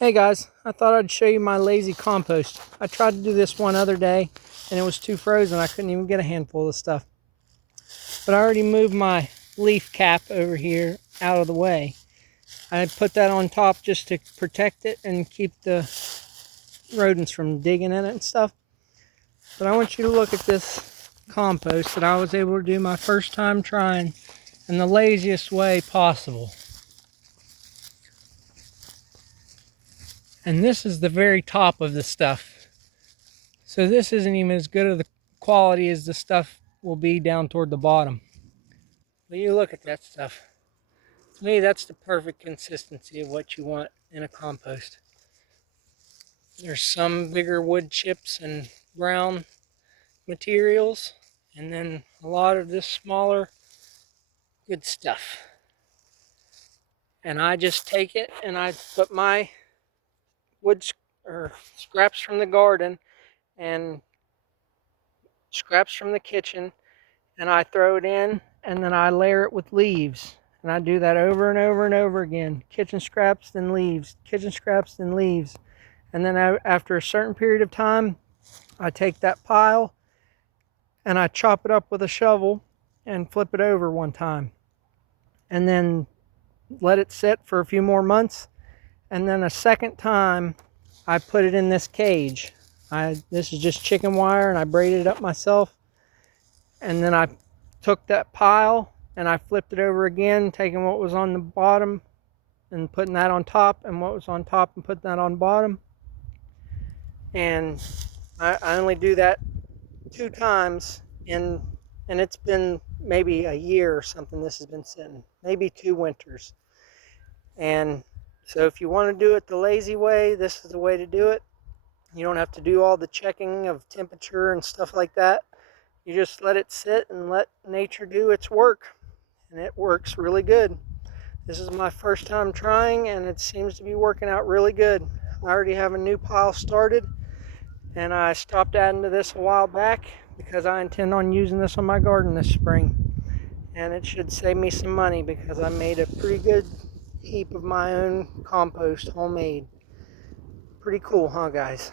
Hey guys, I thought I'd show you my lazy compost. I tried to do this one other day and it was too frozen. I couldn't even get a handful of the stuff. But I already moved my leaf cap over here out of the way. I put that on top just to protect it and keep the rodents from digging in it and stuff. But I want you to look at this compost that I was able to do my first time trying in the laziest way possible. And this is the very top of the stuff. So this isn't even as good of the quality as the stuff will be down toward the bottom. But you look at that stuff. To me, that's the perfect consistency of what you want in a compost. There's some bigger wood chips and brown materials, and then a lot of this smaller good stuff. And I just take it and I put my wood or scraps from the garden and scraps from the kitchen, and I throw it in, and then I layer it with leaves. And I do that over and over and over again. Kitchen scraps, then leaves. Kitchen scraps, then leaves. And then after a certain period of time, I take that pile and I chop it up with a shovel and flip it over one time. And then let it sit for a few more months. And then a second time, I put it in this cage. This is just chicken wire, and I braided it up myself. And then I took that pile and I flipped it over again, taking what was on the bottom and putting that on top, and what was on top and putting that on bottom. And I only do that 2 times, and it's been maybe a year or something this has been sitting, maybe 2 winters. And so if you want to do it the lazy way, this is the way to do it. You don't have to do all the checking of temperature and stuff like that. You just let it sit and let nature do its work, and it works really good. This is my first time trying, and it seems to be working out really good. I already have a new pile started, and I stopped adding to this a while back because I intend on using this on my garden this spring. And it should save me some money because I made a pretty good heap of my own compost, homemade. Pretty cool, huh guys?